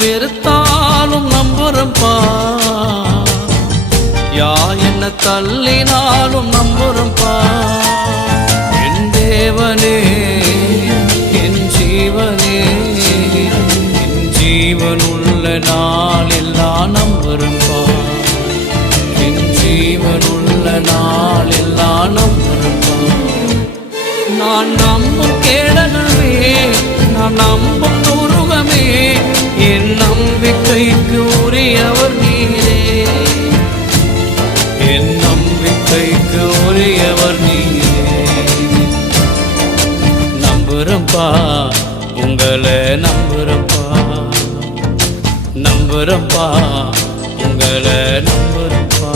வெறுத்தாலும் நம்புறப்பா, யார் என்ன தள்ளினாலும் நம்புறப்பா. என் தேவனே என் ஜீவனே, என் ஜீவனுள்ள நாள் எல்லாம் நம்புறப்பா, என் ஜீவனுள்ள நாள் எல்லாம் நம்புறப்பா. நான் நம்பும் கேடனவே, நான் நம்பும் துருகமே, என் நம்பிக்கைக்கு உரியவர் நீரே, என் நம்பிக்கைக்கு உரியவர் நீரே. நம்புறப்பா உங்களை நம்புறப்பா, நம்புறப்பா உங்களை நம்புறப்பா.